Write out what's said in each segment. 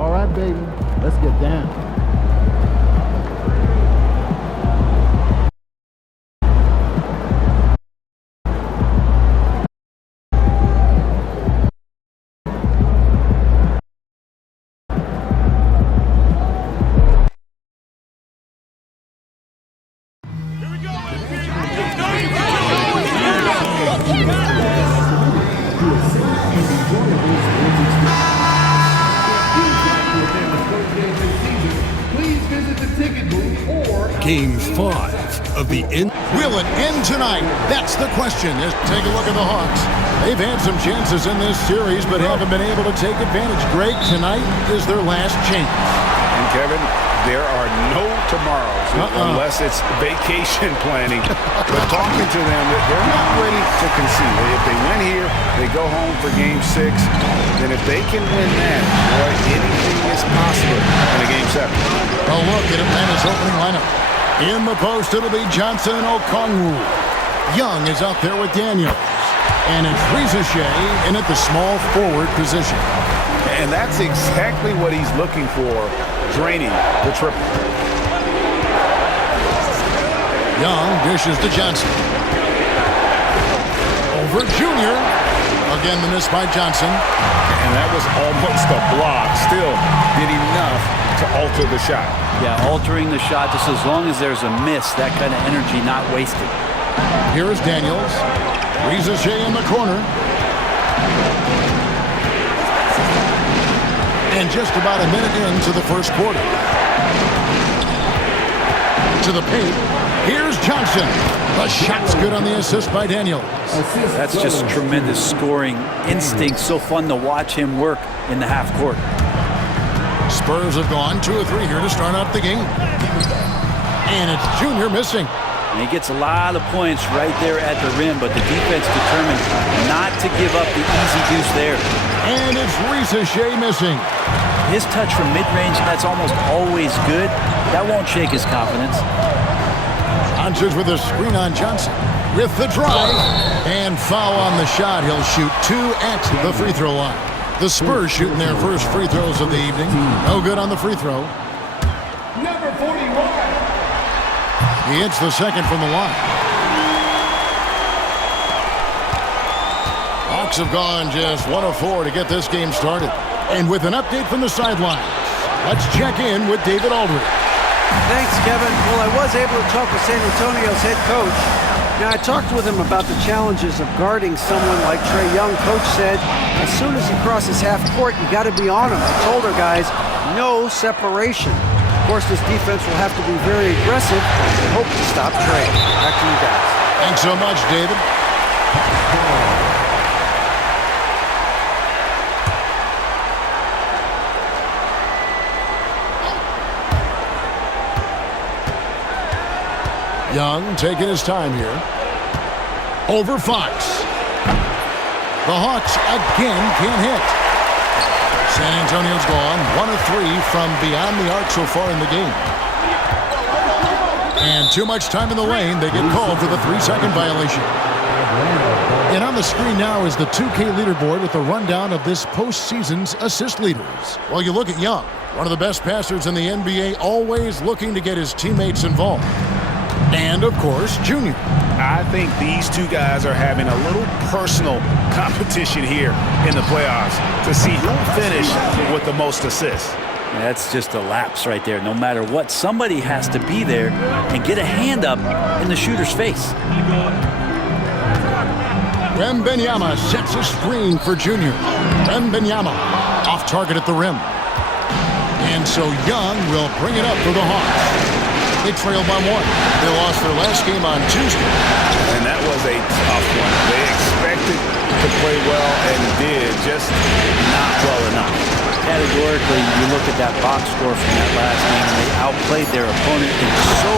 All right, baby, let's get down. Game 5 of the end. Will it end tonight? That's the question. Just take a look at the Hawks. They've had some chances in this series, but haven't been able to take advantage. Greg, tonight is their last chance. And Kevin, there are no tomorrows unless it's vacation planning. But talking to them, they're not ready to concede. If they win here, they go home for Game 6. Then if they can win that, boy, anything is possible in a Game 7. A look at Atlanta's opening lineup. In the post, it'll be Johnson and Okongwu. Young is out there with Daniels. And it's Risacher in at the small forward position. And that's exactly what he's looking for, draining the triple. Young dishes to Johnson. Over Junior. Again, the miss by Johnson. And that was almost a block. Still did enough to alter the shot. Yeah, altering the shot just as long as there's a miss, that kind of energy not wasted. Here is Daniels. Risacher in the corner. And just about a minute into the first quarter. To the paint. Here's Johnson. The shot's good on the assist by Daniels. That's just tremendous scoring instinct. So fun to watch him work in the half court. Spurs have gone 2 of 3 here to start out the game. And it's Junior missing. And he gets a lot of points right there at the rim, but the defense determined not to give up the easy deuce there. And it's Risacher missing. His touch from mid-range, that's almost always good. That won't shake his confidence. Doncic with a screen on Johnson. With the drive. And foul on the shot. He'll shoot 2 at the free throw line. The Spurs shooting their first free throws of the evening. No good on the free throw. Number 41. He hits the second from the line. Hawks have gone just 1 of 4 to get this game started. And with an update from the sidelines, let's check in with David Aldridge. Thanks, Kevin. Well, I was able to talk with San Antonio's head coach. Now, I talked with him about the challenges of guarding someone like Trae Young. Coach said, as soon as he crosses half court, you got to be on him. I told our guys, no separation. Of course, this defense will have to be very aggressive and hope to stop Trae. Back to you guys. Thanks so much, David. Young taking his time here. Over Fox. The Hawks again can't hit. San Antonio's gone 1 of 3 from beyond the arc so far in the game. And too much time in the lane. They get called for the 3-second violation. And on the screen now is the 2K leaderboard with a rundown of this postseason's assist leaders. Well, you look at Young, one of the best passers in the NBA, always looking to get his teammates involved. And, of course, Junior. I think these two guys are having a little personal competition here in the playoffs to see who finished with the most assists. That's just a lapse right there. No matter what, somebody has to be there and get a hand up in the shooter's face. Wembanyama sets a screen for Junior. Wembanyama off target at the rim. And so Young will bring it up for the Hawks. They trailed by 1. They lost their last game on Tuesday. And that was a tough one. They expected to play well and did, just not well enough. Categorically, you look at that box score from that last game, and they outplayed their opponent in so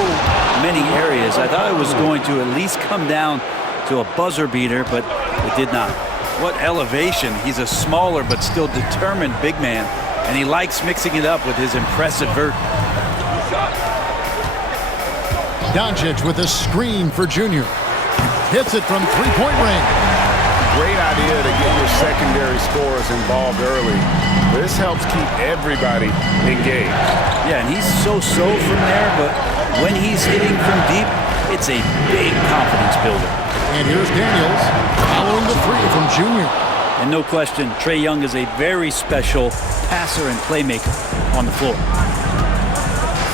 many areas. I thought it was going to at least come down to a buzzer beater, but it did not. What elevation. He's a smaller but still determined big man, and he likes mixing it up with his impressive vert. Doncic with a screen for Junior. Hits it from three-point range. Great idea to get your secondary scorers involved early. This helps keep everybody engaged. Yeah, and he's so-so from there, but when he's hitting from deep, it's a big confidence builder. And here's Daniels following the three from Junior. And no question, Trae Young is a very special passer and playmaker on the floor.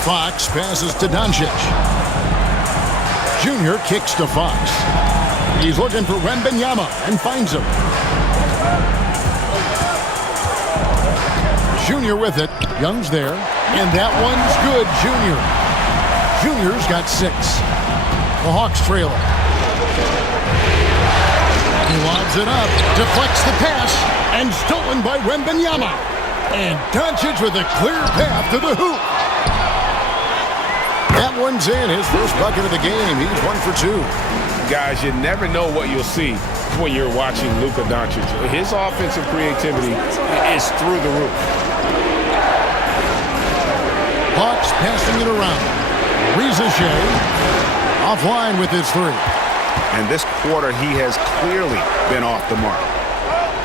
Fox passes to Doncic. Junior kicks to Fox. He's looking for Wembanyama and finds him. Junior with it. Young's there. And that one's good, Junior. Junior's got 6. The Hawks trail it. He lobs it up, deflects the pass, and stolen by Wembanyama. And Doncic with a clear path to the hoop. That one's in, his first bucket of the game. He's 1 for 2. Guys, you never know what you'll see when you're watching Luka Doncic. His offensive creativity is through the roof. Hawks passing it around. Riza offline with his 3. And this quarter, he has clearly been off the mark.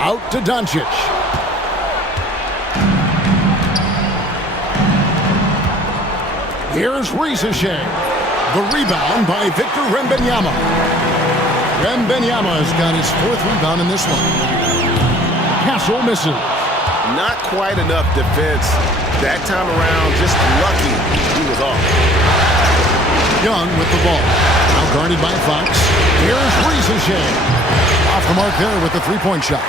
Out to Doncic. Here's Riza. The rebound by Victor Wembanyama. Wembanyama's got his 4th rebound in this one. Castle misses. Not quite enough defense that time around. Just lucky he was off. Young with the ball. Now guarded by Fox. Here's Riza. Off the mark there with the 3-point shot.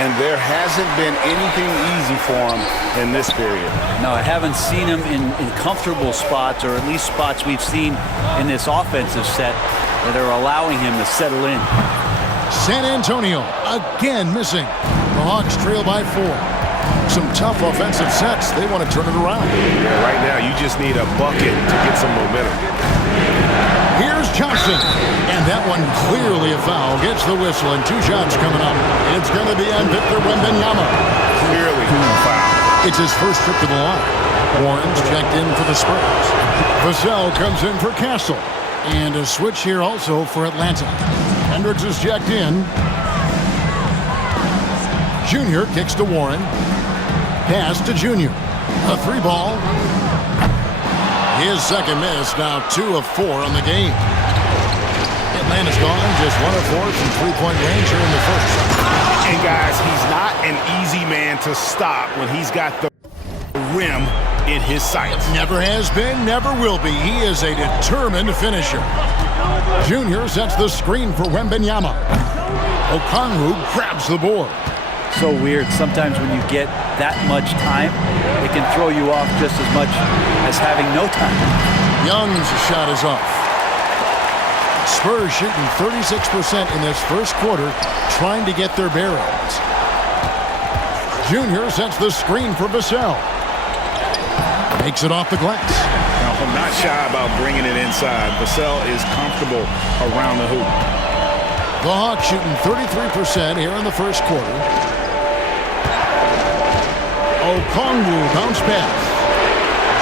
And there hasn't been anything easy for him in this period. No, I haven't seen him in comfortable spots, or at least spots we've seen in this offensive set that are allowing him to settle in. San Antonio again missing. The Hawks trail by 4. Some tough offensive sets. They want to turn it around. Yeah, right now you just need a bucket to get some momentum. Here's Johnson. And that one clearly a foul. Gets the whistle and 2 shots coming up. It's going to be on Victor Wembanyama. Clearly a foul. It's his first trip to the line. Warren's checked in for the Spurs. Vassell comes in for Castle. And a switch here also for Atlanta. Hendricks is checked in. Junior kicks to Warren. Pass to Junior. A 3-ball. His second miss, now 2 of 4 on the game. Atlanta's gone just 1 of 4 from 3-point range here in the first. And guys, he's not an easy man to stop when he's got the rim in his sights. Never has been, never will be. He is a determined finisher. Junior sets the screen for Wembanyama. Okongwu grabs the board. So weird. Sometimes when you get that much time, it can throw you off just as much as having no time. Young's shot is off. Spurs shooting 36% in this first quarter, trying to get their bearings. Junior sets the screen for Vassell. Makes it off the glass. Now, I'm not shy about bringing it inside. Vassell is comfortable around the hoop. The Hawks shooting 33% here in the first quarter. Okongwu bounce pass.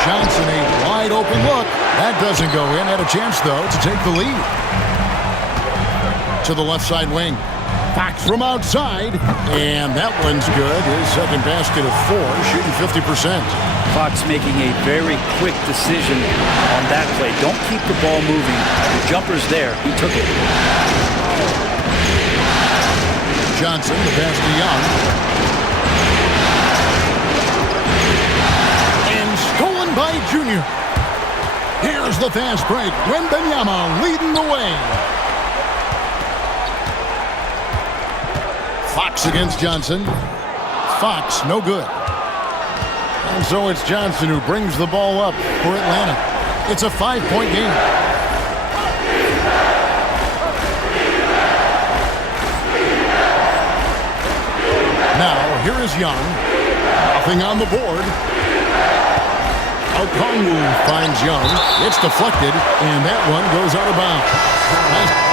Johnson a wide open look. That doesn't go in. Had a chance, though, to take the lead. To the left side wing. Fox from outside. And that one's good. His second basket of 4, shooting 50%. Fox making a very quick decision on that play. Don't keep the ball moving. The jumper's there. He took it. Johnson, the pass to Young. And stolen by Junior. Here's the fast break. Wembanyama leading the way. Fox against Johnson. Fox, no good. And so it's Johnson who brings the ball up for Atlanta. It's a 5-point game. Now, here is Young. Nothing on the board. Okongwu finds Young. It's deflected, and that one goes out of bounds. Nice.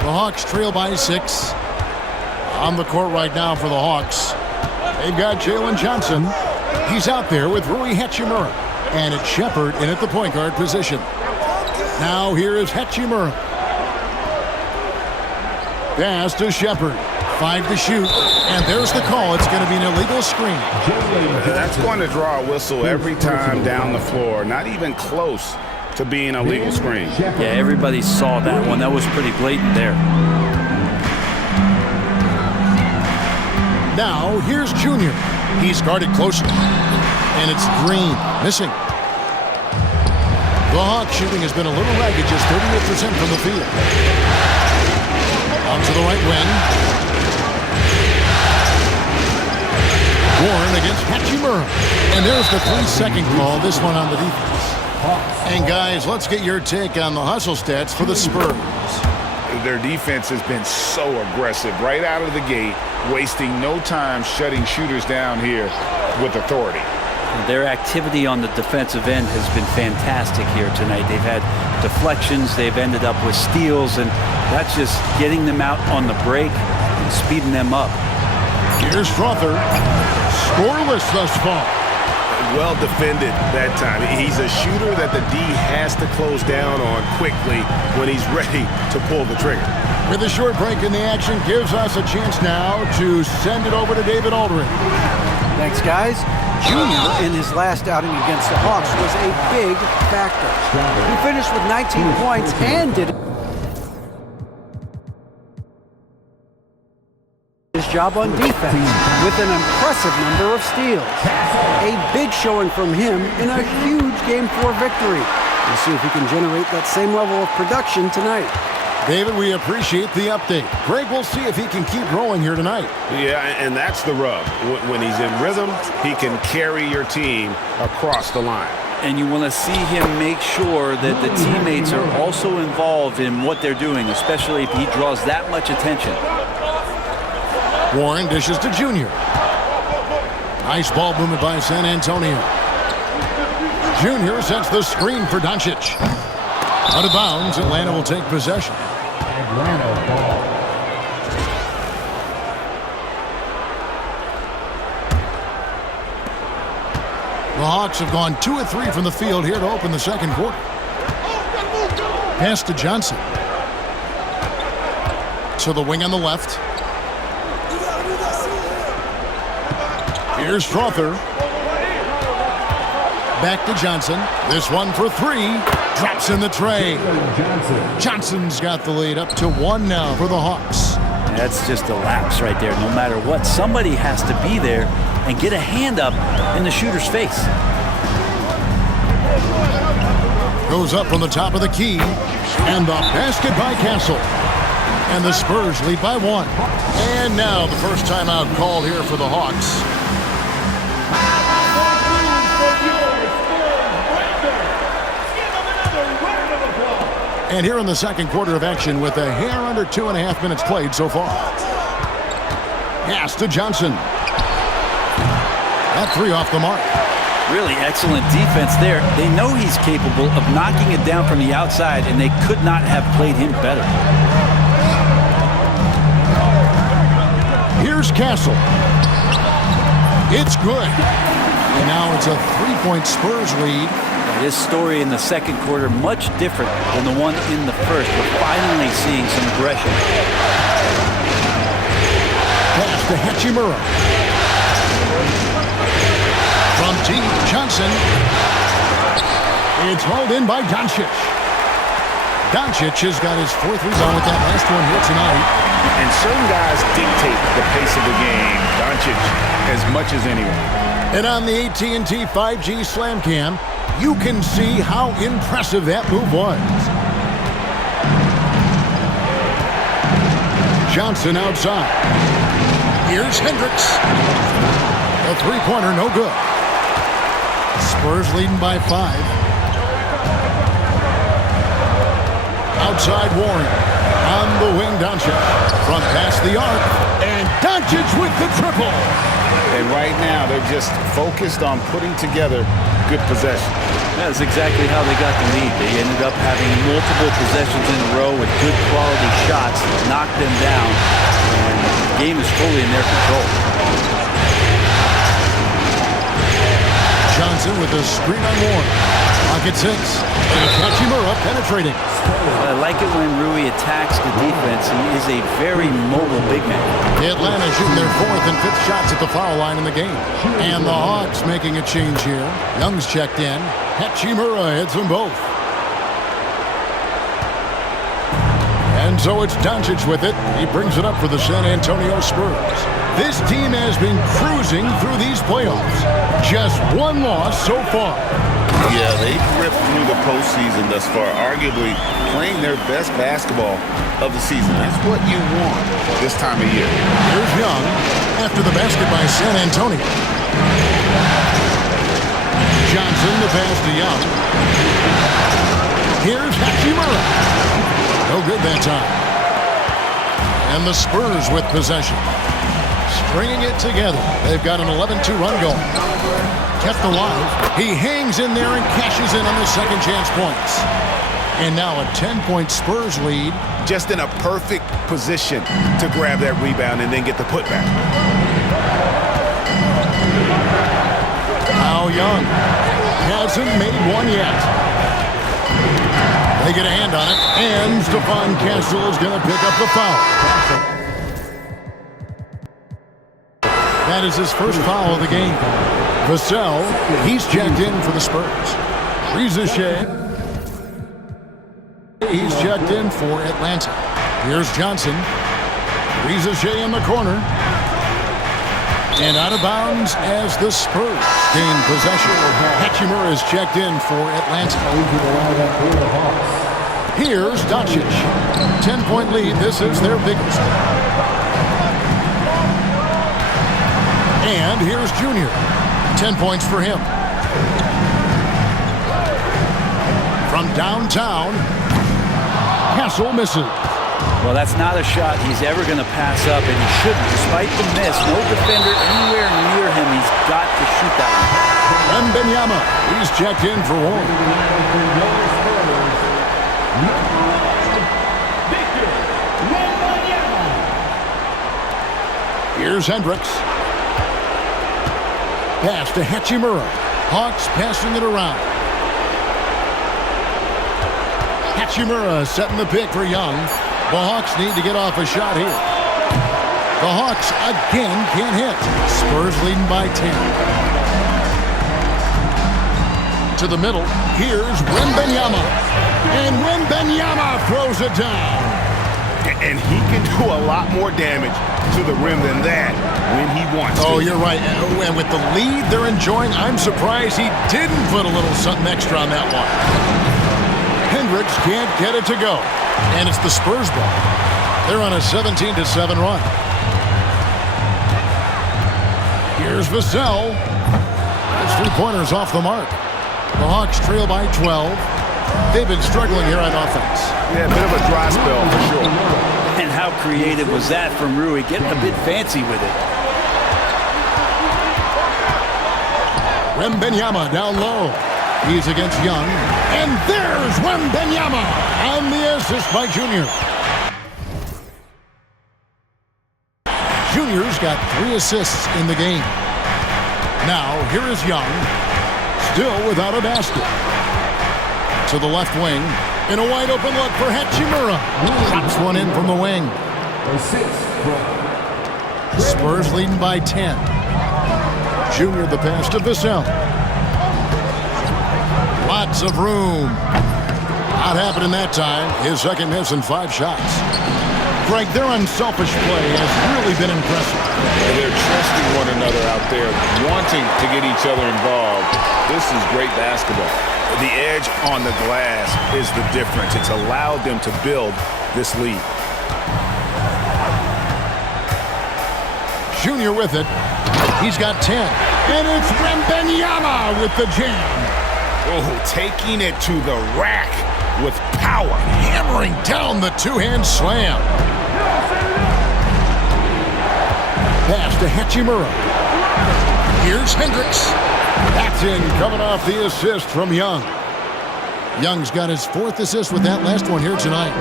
The Hawks trail by 6. On the court right now for the Hawks. They've got Jalen Johnson. He's out there with Rui Hachimura. And it's Shepard in at the point guard position. Now here is Hachimura. Pass to Shepard. 5 to shoot. And there's the call. It's going to be an illegal screen. That's going to draw a whistle every time down the floor. Not even close to being a legal screen. Yeah, everybody saw that one. That was pretty blatant there. Now here's Junior. He's guarded closely. And it's Green missing. The Hawks shooting has been a little ragged, just 38% from the field. On to the right wing. Warren against Hachimura. And there's the 3-second call, this one on the defense. And guys, let's get your take on the hustle stats for the Spurs. Their defense has been so aggressive right out of the gate, wasting no time shutting shooters down here with authority. Their activity on the defensive end has been fantastic here tonight. They've had deflections, they've ended up with steals, and that's just getting them out on the break and speeding them up. Here's Strother. Scoreless thus far. Well defended that time. He's a shooter that the D has to close down on quickly when he's ready to pull the trigger. With a short break in the action, gives us a chance now to send it over to David Aldridge. Thanks, guys. Junior, in his last outing against the Hawks, was a big factor. He finished with 19 points and did his job on defense with an impressive number of steals. A big showing from him in a huge Game 4 victory. We'll see if he can generate that same level of production tonight. David, we appreciate the update. Greg, we'll see if he can keep rolling here tonight. Yeah, and that's the rub. When he's in rhythm, he can carry your team across the line. And you want to see him make sure that the teammates are also involved in what they're doing, especially if he draws that much attention. Warren dishes to Junior. Nice ball movement by San Antonio. Junior sets the screen for Doncic. Out of bounds, Atlanta will take possession. Atlanta ball. The Hawks have gone 2 of 3 from the field here to open the second quarter. Pass to Johnson. To the wing on the left. Here's Strother. Back to Johnson. This one for 3. Drops in the tray. Johnson's got the lead up to 1 now for the Hawks. That's just a lapse right there. No matter what, somebody has to be there and get a hand up in the shooter's face. Goes up from the top of the key. And the basket by Castle. And the Spurs lead by 1. And now the first timeout call here for the Hawks. And here in the second quarter of action with a hair under 2.5 minutes played so far. Pass to Johnson. That 3 off the mark. Really excellent defense there. They know he's capable of knocking it down from the outside, and they could not have played him better. Here's Castle. It's good. And now it's a 3-point Spurs lead. This story in the second quarter much different than the one in the first. We're finally seeing some aggression. Pass to Hachimura. From deep, Johnson. It's hauled in by Doncic. Doncic has got his 4th rebound with that last one here tonight. And certain guys dictate the pace of the game. Doncic as much as anyone. And on the AT&T 5G Slam Cam, you can see how impressive that move was. Johnson outside. Here's Hendricks. A 3-pointer, no good. Spurs leading by 5. Outside Warren. On the wing, Doncic. From past the arc. And Doncic with the triple. And right now, they're just focused on putting together good possession. That's exactly how they got the lead. They ended up having multiple possessions in a row with good quality shots, knocked them down, and the game is fully in their control. Johnson with a screen on Warren. Pocket 6. And Hachimura penetrating. I like it when Rui attacks the defense. He is a very mobile big man. Atlanta shooting their 4th and 5th shots at the foul line in the game. And the Hawks making a change here. Young's checked in. Hachimura hits them both. And so it's Doncic with it. He brings it up for the San Antonio Spurs. This team has been cruising through these playoffs. Just one loss so far. Yeah, they've ripped through the postseason thus far, arguably playing their best basketball of the season. That's what you want this time of year. Here's Young after the basket by San Antonio. Johnson, the pass to Young. Here's Hachimura. No good that time. And the Spurs with possession. Stringing it together. They've got an 11-2 run going. Kept alive. He hangs in there and cashes in on the second chance points. And now a 10-point Spurs lead. Just in a perfect position to grab that rebound and then get the putback. Now Young hasn't made one yet. They get a hand on it, and Stephon Castle is going to pick up the foul. That is his first foul of the game. Vassell, he's checked in for the Spurs. Rizachet, he's checked in for Atlanta. Here's Johnson. Rizachet in the corner. And out of bounds as the Spurs gain possession. Hachimura is checked in for Atlanta. Here's Doncic. 10-point lead. This is their biggest. And here's Junior. 10 points for him. From downtown, Castle misses. Well, that's not a shot he's ever going to pass up, and he shouldn't. Despite the miss, no defender anywhere near him. He's got to shoot that one. Wembanyama, he's checked in for Warren. Here's Hendricks. Pass to Hachimura. Hawks passing it around. Hachimura setting the pick for Young. The Hawks need to get off a shot here. The Hawks again can't hit. Spurs leading by 10. To the middle. Here's Wembanyama. And Wembanyama throws it down. And he can do a lot more damage to the rim than that when he wants to. Oh, you're right. And with the lead they're enjoying, I'm surprised he didn't put a little something extra on that one. Hendricks can't get it to go. And it's the Spurs ball. They're on a 17-7 run. Here's Vassell. His 3-pointers off the mark. The Hawks trail by 12. They've been struggling here on offense. Yeah, a bit of a dry spell for sure. And how creative was that from Rui, getting a bit fancy with it. Wembanyama down low. He's against Young. And there's Wembanyama on the assist by Junior. Junior's got 3 assists in the game. Now, here is Young. Still without a basket. To the left wing. In a wide open look for Hachimura. Drops one in from the wing. Spurs leading by 10. Junior the pass to Vassell. Lots of room. Not happening that time. His second miss in 5 shots. Greg, their unselfish play has really been impressive. They're trusting one another out there, wanting to get each other involved. This is great basketball. The edge on the glass is the difference. It's allowed them to build this lead. Junior with it. He's got 10. And it's Wembanyama with the jam. Oh, taking it to the rack with power. Hammering down the 2-hand slam. Pass to Hachimura. Here's Hendricks. That's in, coming off the assist from Young. Young's got his 4th assist with that last one here tonight.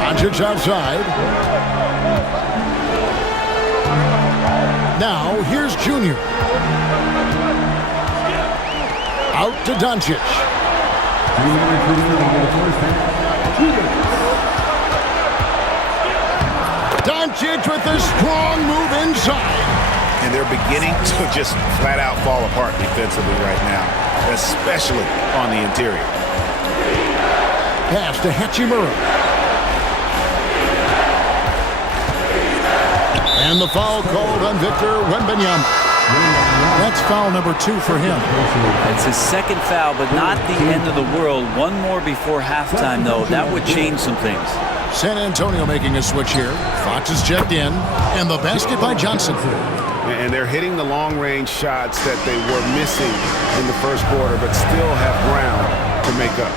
Doncic outside. Now, here's Junior. Out to Doncic. Doncic with a strong move inside. And they're beginning to just flat out fall apart defensively right now, especially on the interior. Pass to Hachimura. And the foul called on Victor Wembanyama. That's foul number 2 for him. It's his second foul, but not the end of the world. One more before halftime, though. That would change some things. San Antonio making a switch here. Fox is checked in, and the basket by Johnson. And they're hitting the long-range shots that they were missing in the first quarter, but still have ground to make up.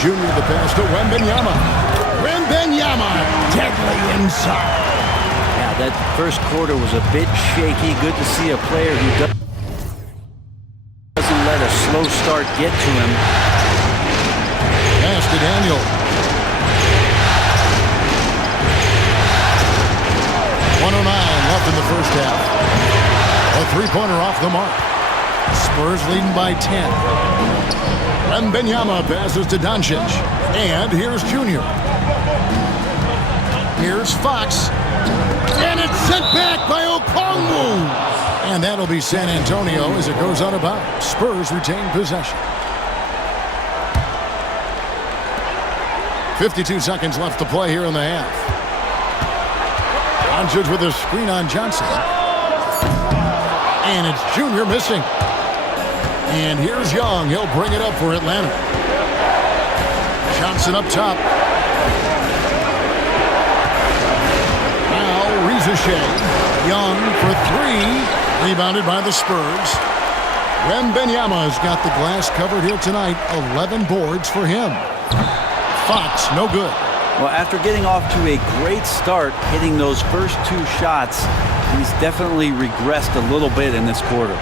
Junior the pass to Wembanyama. Wembanyama deadly inside. Yeah, that first quarter was a bit shaky. Good to see a player who doesn't let a slow start get to him. Pass to Daniel. 1:09 left in the first half. A three-pointer off the mark. Spurs leading by 10. Wembanyama passes to Doncic. And here's Junior. Here's Fox. And it's sent back by Okongwu. And that'll be San Antonio as it goes out of bounds. Spurs retain possession. 52 seconds left to play here in the half. Doncic with a screen on Johnson. And it's Junior missing. And here's Young. He'll bring it up for Atlanta. Johnson up top. Now Rizashea. Young for 3. Rebounded by the Spurs. Wembanyama's got the glass covered here tonight. 11 boards for him. Fox, no good. Well, after getting off to a great start, hitting those first 2 shots, he's definitely regressed a little bit in this quarter.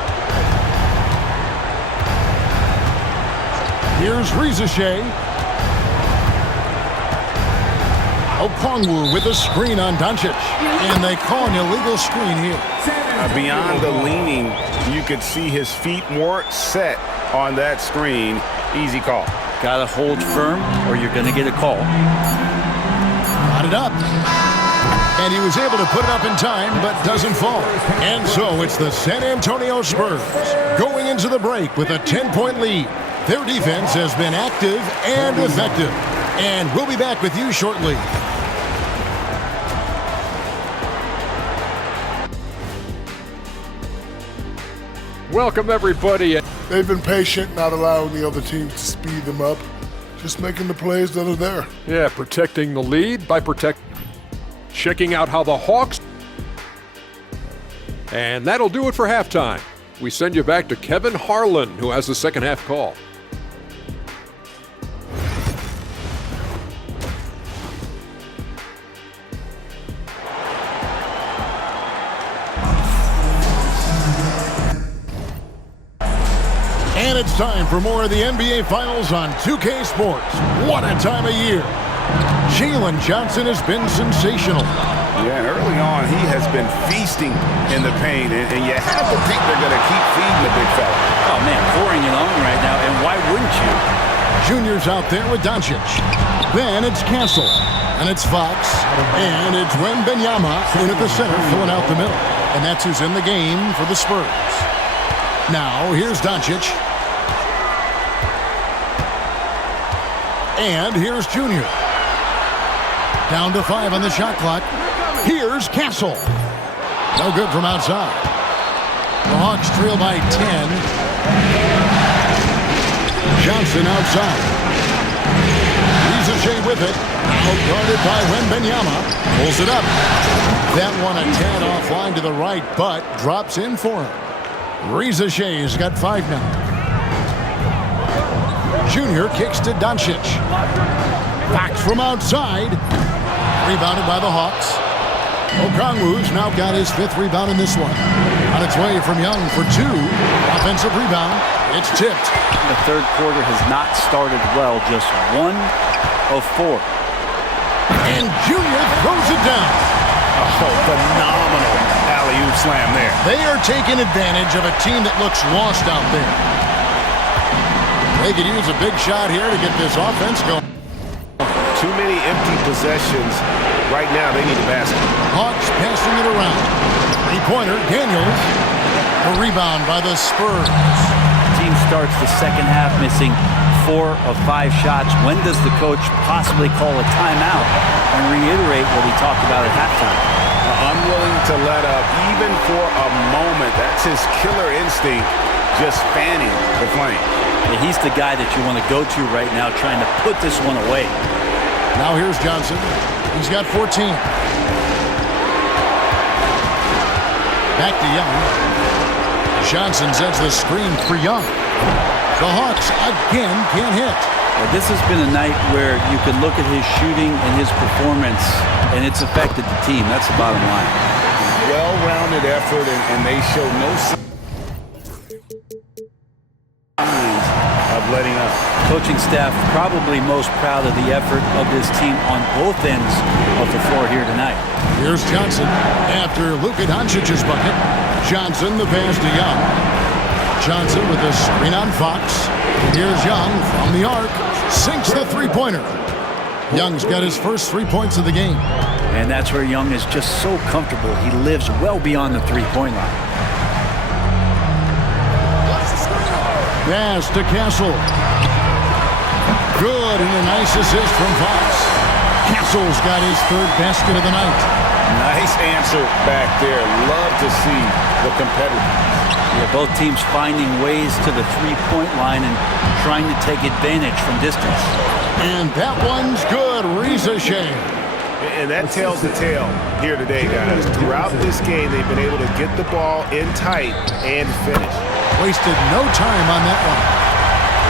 Here's Rizashea. Okongwu with a screen on Doncic. And they call an illegal screen here. Beyond the leaning, you could see his feet more set on that screen. Easy call. Got to hold firm or you're going to get a call. Got it up. And he was able to put it up in time, but doesn't fall. And so it's the San Antonio Spurs going into the break with a 10-point lead. Their defense has been active and effective. And we'll be back with you shortly. Welcome, everybody. They've been patient, not allowing the other teams to speed them up. Just making the plays that are there. Yeah, protecting the lead by checking out how the Hawks. And that'll do it for halftime. We send you back to Kevin Harlan, who has the second half call. And it's time for more of the NBA Finals on 2K Sports. What a time of year. Jalen Johnson has been sensational. Yeah, and early on, he has been feasting in the paint, and you have to think they're going to keep feeding the big fella. Oh, man, pouring it on right now, and why wouldn't you? Junior's out there with Doncic. Then it's Castle, and it's Fox, and it's Wembanyama in at the center, filling out the middle. And that's who's in the game for the Spurs. Now, here's Doncic. And here's Junior. Down to 5 on the shot clock. Here's Castle. No good from outside. The Hawks trail by 10. Johnson outside. Rizashea with it. Now guarded by Wembanyama. Pulls it up. That one a tad offline to the right, but drops in for him. Rizashea's got 5 now. Junior kicks to Doncic. Fox from outside. Rebounded by the Hawks. Okongwu's now got his 5th rebound in this one. On its way from Young for 2. Offensive rebound. It's tipped. The third quarter has not started well. Just 1 of 4. And Junior throws it down. Oh, phenomenal alley-oop slam there. They are taking advantage of a team that looks lost out there. They could use a big shot here to get this offense going. Too many empty possessions. Right now, they need a basket. Hawks passing it around. Three-pointer, Daniels. A rebound by the Spurs. Team starts the second half missing 4 of 5 shots. When does the coach possibly call a timeout and reiterate what he talked about at halftime? Unwilling to let up even for a moment. That's his killer instinct, just fanning the flame. Yeah, he's the guy that you want to go to right now, trying to put this one away. Now here's Johnson. He's got 14. Back to Young. Johnson sets the screen for Young. The Hawks again can't hit. Well, this has been a night where you can look at his shooting and his performance, and it's affected the team. That's the bottom line. Well-rounded effort, and they show no signs of letting up. Coaching staff probably most proud of the effort of this team on both ends of the floor here tonight. Here's Johnson after Luka Doncic's bucket. Johnson, the pass to Young. Johnson with the screen on Fox. Here's Young from the arc. Sinks the three-pointer. Young's got his first 3 points of the game. And that's where Young is just so comfortable. He lives well beyond the three-point line. Pass to Castle. Good, and a nice assist from Fox. Castle's got his third basket of the night. Nice answer back there. Love to see the competitors. Yeah, both teams finding ways to the three-point line and trying to take advantage from distance. And that one's good. Reza Shea. And that tells the tale here today, guys. Throughout this game, they've been able to get the ball in tight and finish. Wasted no time on that one.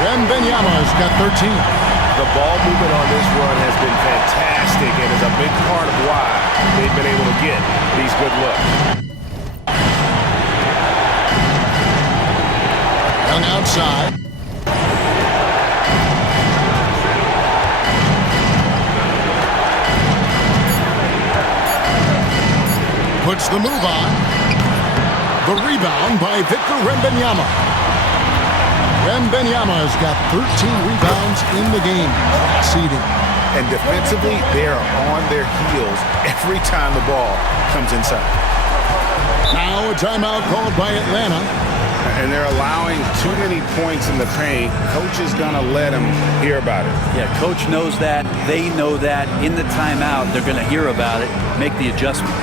Wembanyama's got 13. The ball movement on this run has been fantastic and is a big part of why they've been able to get these good looks. Young outside. Puts the move on. The rebound by Victor Wembanyama. Wembanyama's got 13 rebounds in the game. Exceeding. And defensively, they are on their heels every time the ball comes inside. Now a timeout called by Atlanta. And they're allowing too many points in the paint. Coach is going to let them hear about it. Yeah, coach knows that. They know that. In the timeout, they're going to hear about it, make the adjustment.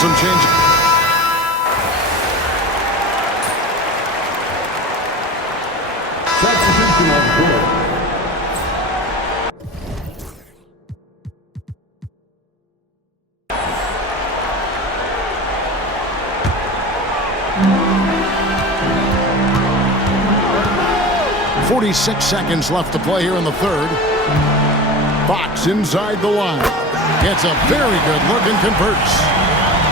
Some change. Substitution on the court. .46 seconds left to play here in the third. Fox inside the line. Gets a very good look and converts.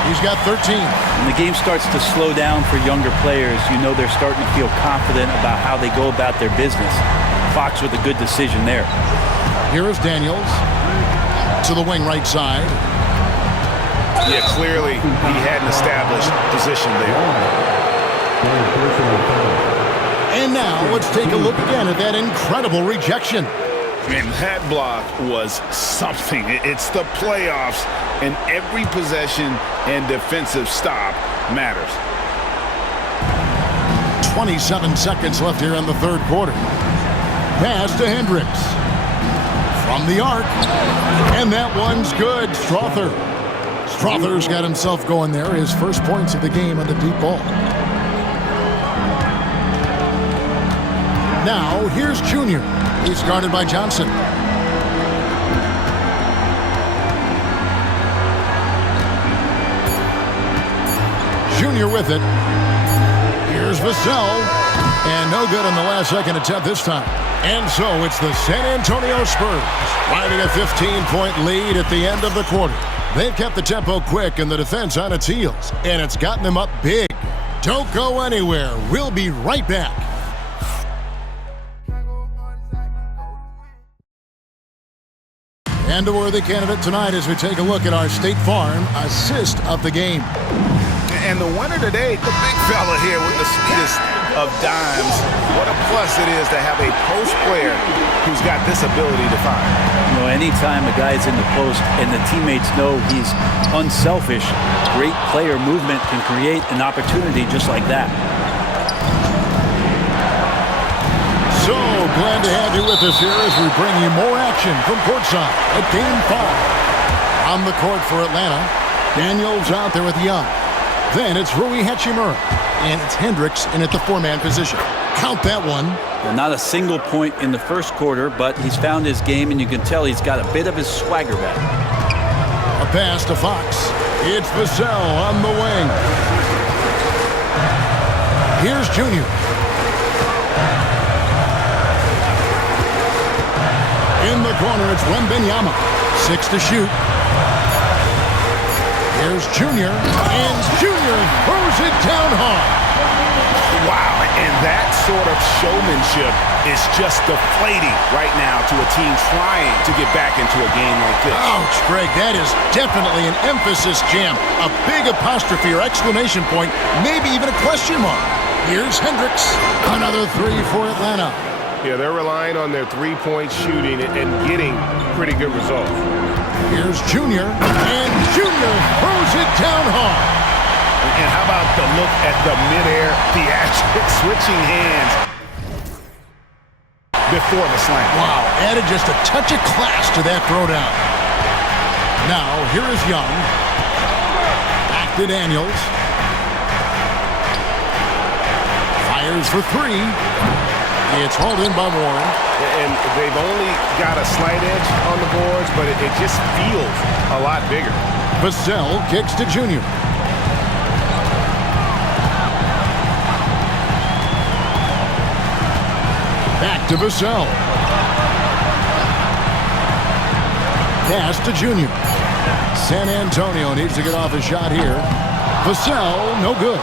He's got 13. When the game starts to slow down for younger players, you know they're starting to feel confident about how they go about their business. Fox with a good decision there. Here is Daniels to the wing right side. Yeah, clearly he had an established position there. And now let's take a look again at that incredible rejection. And that block was something. It's the playoffs, and every possession and defensive stop matters. 27 seconds left here in the third quarter. Pass to Hendricks. From the arc. And that one's good. Strother. Strother's got himself going there. His first points of the game on the deep ball. Now, here's Junior. He's guarded by Johnson. Junior with it. Here's Vassell. And no good on the last second attempt this time. And so it's the San Antonio Spurs riding a 15-point lead at the end of the quarter. They've kept the tempo quick and the defense on its heels. And it's gotten them up big. Don't go anywhere. We'll be right back. And a worthy candidate tonight as we take a look at our State Farm assist of the game. And the winner today, the big fella here with the sweetest of dimes. What a plus it is to have a post player who's got this ability to find. You know, anytime a guy's in the post and the teammates know he's unselfish, great player movement can create an opportunity just like that. So glad to have you with us here as we bring you more action from courtside at Game 5. On the court for Atlanta, Daniels out there with Young. Then it's Rui Hachimura, and it's Hendricks in at the four-man position. Count that one. Well, not a single point in the first quarter, but he's found his game, and you can tell he's got a bit of his swagger back. A pass to Fox. It's Vassell on the wing. Here's Junior. In the corner, it's Wembanyama. 6 to shoot. Here's Junior, and Junior throws it down hard. Wow, and that sort of showmanship is just deflating right now to a team trying to get back into a game like this. Ouch, Greg, that is definitely an emphasis jam. A big apostrophe or exclamation point, maybe even a question mark. Here's Hendricks. Another three for Atlanta. Yeah, they're relying on their three-point shooting and getting pretty good results. Here's Junior, and Junior throws it down hard. And how about the look at the midair theatrics, switching hands before the slam. Wow, added just a touch of class to that throwdown. Now, here is Young. Back to Daniels. Fires for three. It's hauled in by Warren. And they've only got a slight edge on the boards, but it just feels a lot bigger. Vassell kicks to Junior. Back to Vassell. Pass to Junior. San Antonio needs to get off a shot here. Vassell, no good.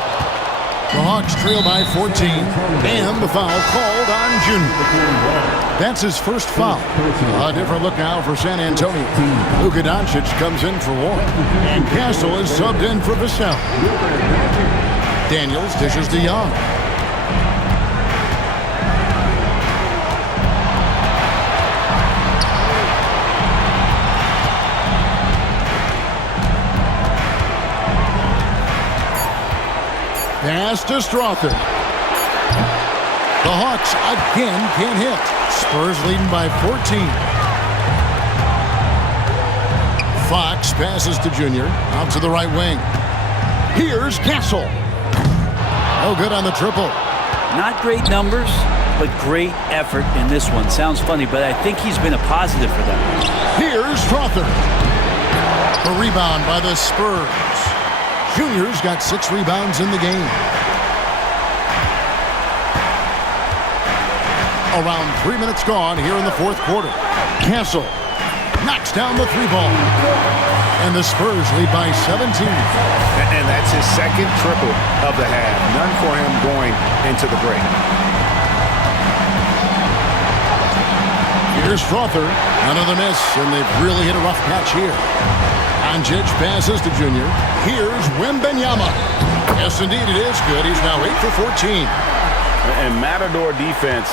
The Hawks trail by 14, and the foul called on Junior. That's his first foul. A different look now for San Antonio. Luka Doncic comes in for Warren, and Castle is subbed in for Vassell. Daniels dishes to Young. Pass to Strother. The Hawks again can't hit. Spurs leading by 14. Fox passes to Junior. Out to the right wing. Here's Castle. No good on the triple. Not great numbers, but great effort in this one. Sounds funny, but I think he's been a positive for them. Here's Strother. The rebound by the Spurs. Junior's got 6 rebounds in the game. Around 3 minutes gone here in the fourth quarter. Castle knocks down the 3-ball. And the Spurs lead by 17. And that's his second triple of the half. None for him going into the break. Here's Strother. Another miss, and they've really hit a rough patch here. Doncic passes to Junior. Here's Wembanyama. Yes, indeed, it is good. He's now 8 for 14. And Matador defense,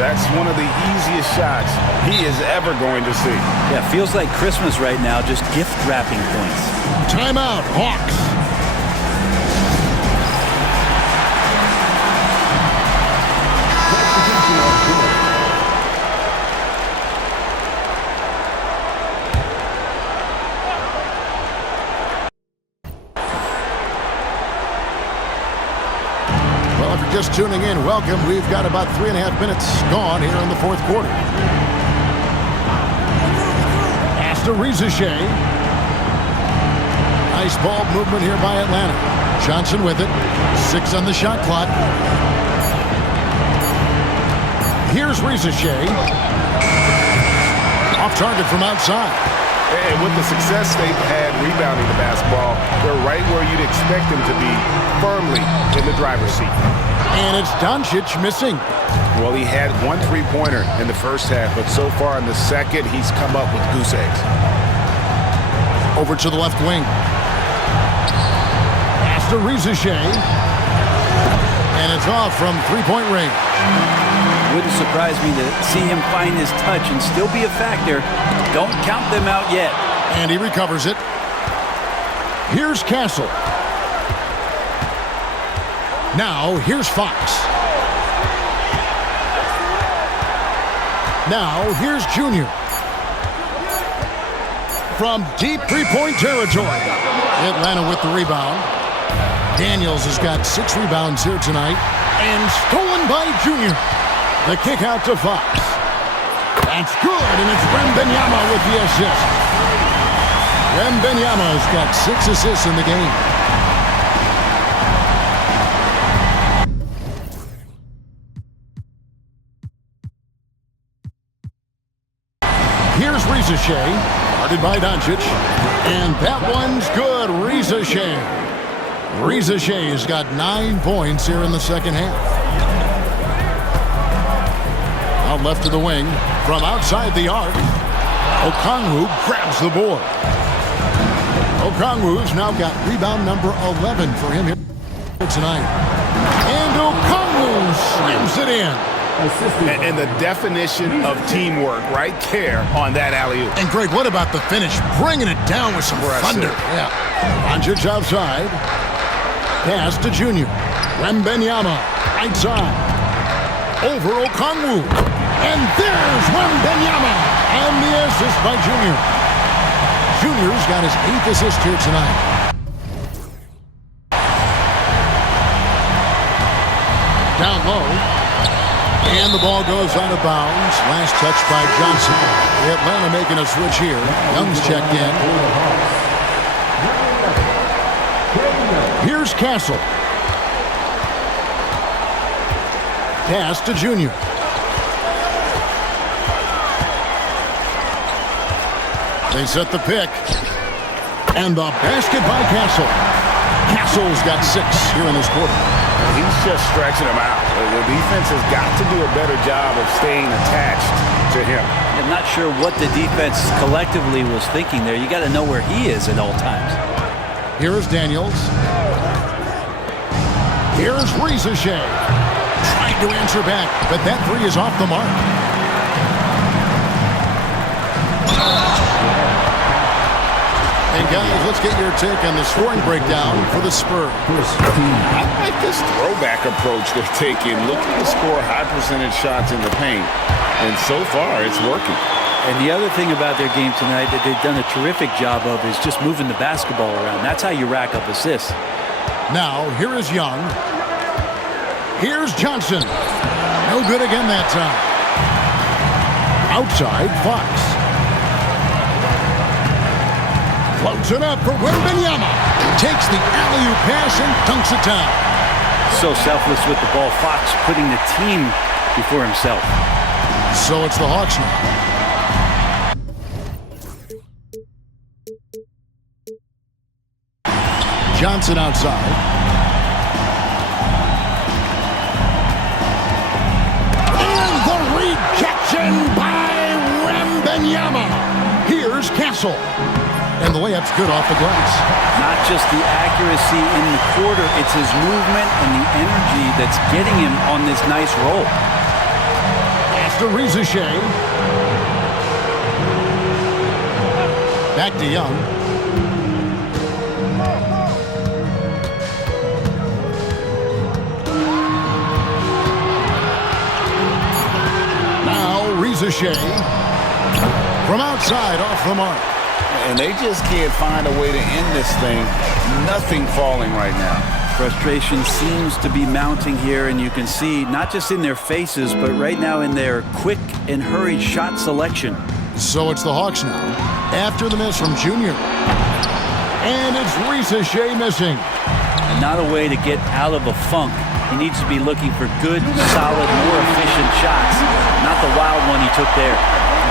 that's one of the easiest shots he is ever going to see. Yeah, feels like Christmas right now, just gift wrapping points. Timeout, Hawks. Just tuning in, welcome. We've got about 3.5 minutes gone here in the fourth quarter. Pass to Riziche. Nice ball movement here by Atlanta. Johnson with it. 6 on the shot clock. Here's Riziche. Off target from outside. And with the success they've had rebounding the basketball, they're right where you'd expect them to be, firmly in the driver's seat. And it's Doncic missing. Well, he had 1 3-pointer in the first half, but so far in the second, he's come up with goose eggs. Over to the left wing. Pass to Reza Shea. And it's off from three-point range. Wouldn't surprise me to see him find his touch and still be a factor. Don't count them out yet. And he recovers it. Here's Castle. Now, here's Fox. Now, here's Junior. From deep three-point territory. Atlanta with the rebound. Daniels has got 6 rebounds here tonight. And stolen by Junior. The kick out to Fox. That's good, and it's Wembanyama with the assist. Wembanyama has got 6 assists in the game. Here's Reza Shea, guarded by Doncic. And that one's good, Reza Shea. Reza Shea has got 9 points here in the second half. Out left to the wing, from outside the arc, Okongwu grabs the board. Okongwu's now got rebound number 11 for him here tonight. And Okongwu slams it in. And the definition of teamwork right there on that alley-oop. And Greg, what about the finish? Bringing it down with some thunder. Yeah. Doncic outside. Pass to Junior. Wembanyama right side. Over Okongwu. And there's Wembanyama. And the assist by Junior. Junior's got his 8th assist here tonight. Down low. And the ball goes out of bounds. Last touch by Johnson. Atlanta making a switch here. Young's checked in. Here's Castle. Pass to Junior. They set the pick. And the basket by Castle. Castle's got 6 here in this quarter. He's just stretching them out. The defense has got to do a better job of staying attached to him. I'm not sure what the defense collectively was thinking there. You got to know where he is at all times. Here's Daniels. Here's Reza Shea. Trying to answer back, but that 3 is off the mark. And guys, let's get your take on the scoring breakdown for the Spurs. I like this throwback approach they're taking, looking to score high percentage shots in the paint. And so far, it's working. And the other thing about their game tonight that they've done a terrific job of is just moving the basketball around. That's how you rack up assists. Now, here is Young. Here's Johnson. No good again that time. Outside, Fox. Floats it up for Wembanyama. Takes the alley-oop pass and dunks it down. So selfless with the ball. Fox putting the team before himself. So it's the Hawks now. Johnson outside. And the rejection by Wembanyama. Here's Castle. And the layup's good off the glass. Not just the accuracy in the quarter, it's his movement and the energy that's getting him on this nice roll. Pass to Reza Shea. Back to Young. Now Reza Shea. From outside, off the mark. And they just can't find a way to end this thing. Nothing falling right now. Frustration seems to be mounting here, and you can see not just in their faces, but right now in their quick and hurried shot selection. So it's the Hawks now. After the miss from Junior. And it's Reza Shea missing. And not a way to get out of a funk. He needs to be looking for good, solid, more efficient shots. Not the wild one he took there.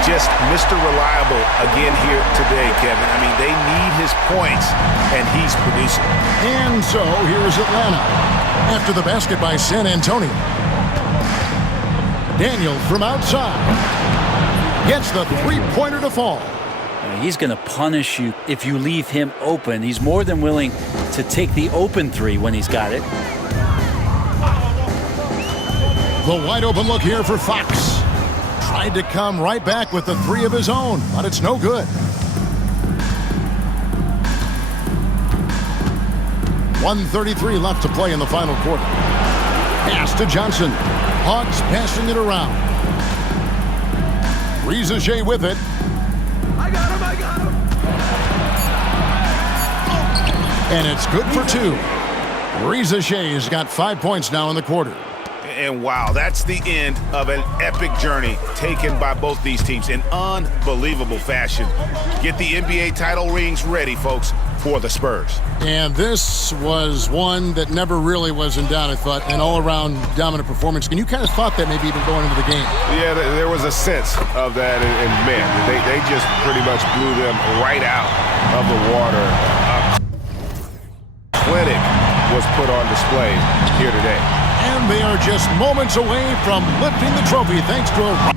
Just Mr. Reliable again here today, Kevin. I mean, they need his points, and he's producing. And so here's Atlanta. After the basket by San Antonio. Daniel from outside. Gets the three-pointer to fall. He's going to punish you if you leave him open. He's more than willing to take the open three when he's got it. The wide open look here for Fox. Tried to come right back with the three of his own, but it's no good. 1:33 left to play in the final quarter. Pass to Johnson. Hawks passing it around. Riza with it. I got him! And it's good for two. Riza has got 5 points now in the quarter. And wow, that's the end of an epic journey taken by both these teams in unbelievable fashion. Get the NBA title rings ready, folks, for the Spurs. And this was one that never really was in doubt, I thought, an all-around dominant performance. And you kind of thought that maybe even going into the game. Yeah, there was a sense of that, and man, they just pretty much blew them right out of the water. A clinic was put on display here today. And they are just moments away from lifting the trophy thanks to a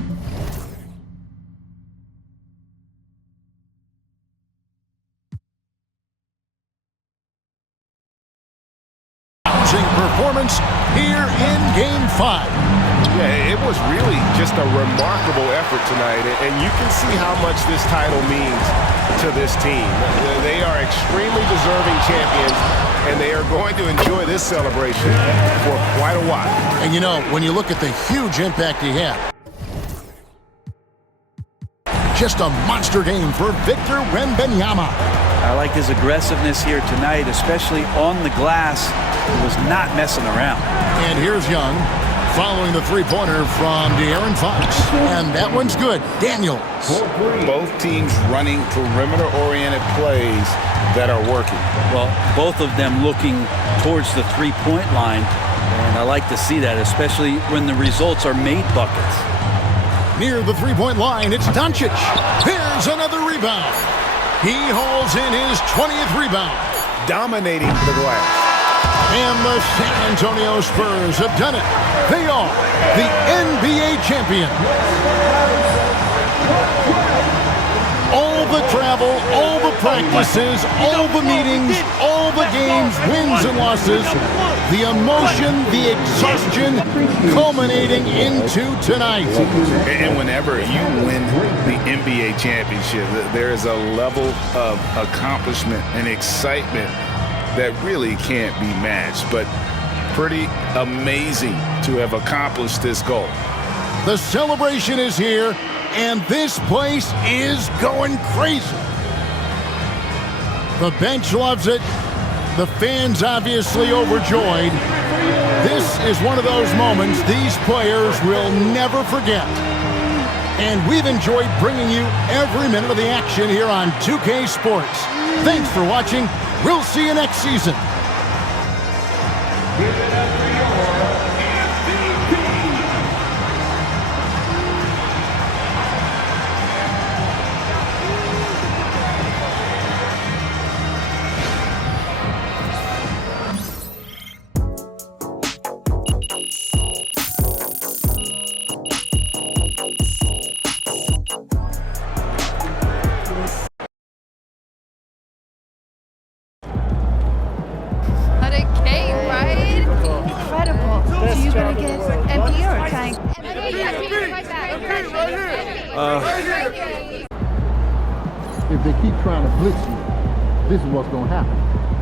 performance here in Game 5. Yeah, it was really just a remarkable effort tonight, and you can see how much this title means to this team. They are extremely deserving champions, and they are going to enjoy this celebration for quite a while. And you know, when you look at the huge impact he had, just a monster game for Victor Wembanyama. I like his aggressiveness here tonight, especially on the glass. He was not messing around. And here's Young following the three-pointer from De'Aaron Fox. And that one's good. Daniels. Both teams running perimeter-oriented plays that are working. Well, both of them looking towards the three-point line. And I like to see that, especially when the results are made buckets. Near the three-point line, it's Doncic. Here's another rebound. He hauls in his 20th rebound. Dominating the glass. And the San Antonio Spurs have done it. They are the NBA champion. All the travel, all the practices, all the meetings, all the games, wins and losses, the emotion, the exhaustion culminating into tonight. And whenever you win the NBA championship, there is a level of accomplishment and excitement that really can't be matched, but pretty amazing to have accomplished this goal. The celebration is here, and this place is going crazy. The bench loves it. The fans obviously overjoyed. This is one of those moments these players will never forget. And we've enjoyed bringing you every minute of the action here on 2K Sports. Thanks for watching. We'll see you next season. Give it up for your If they keep trying to blitz you, this is what's going to happen.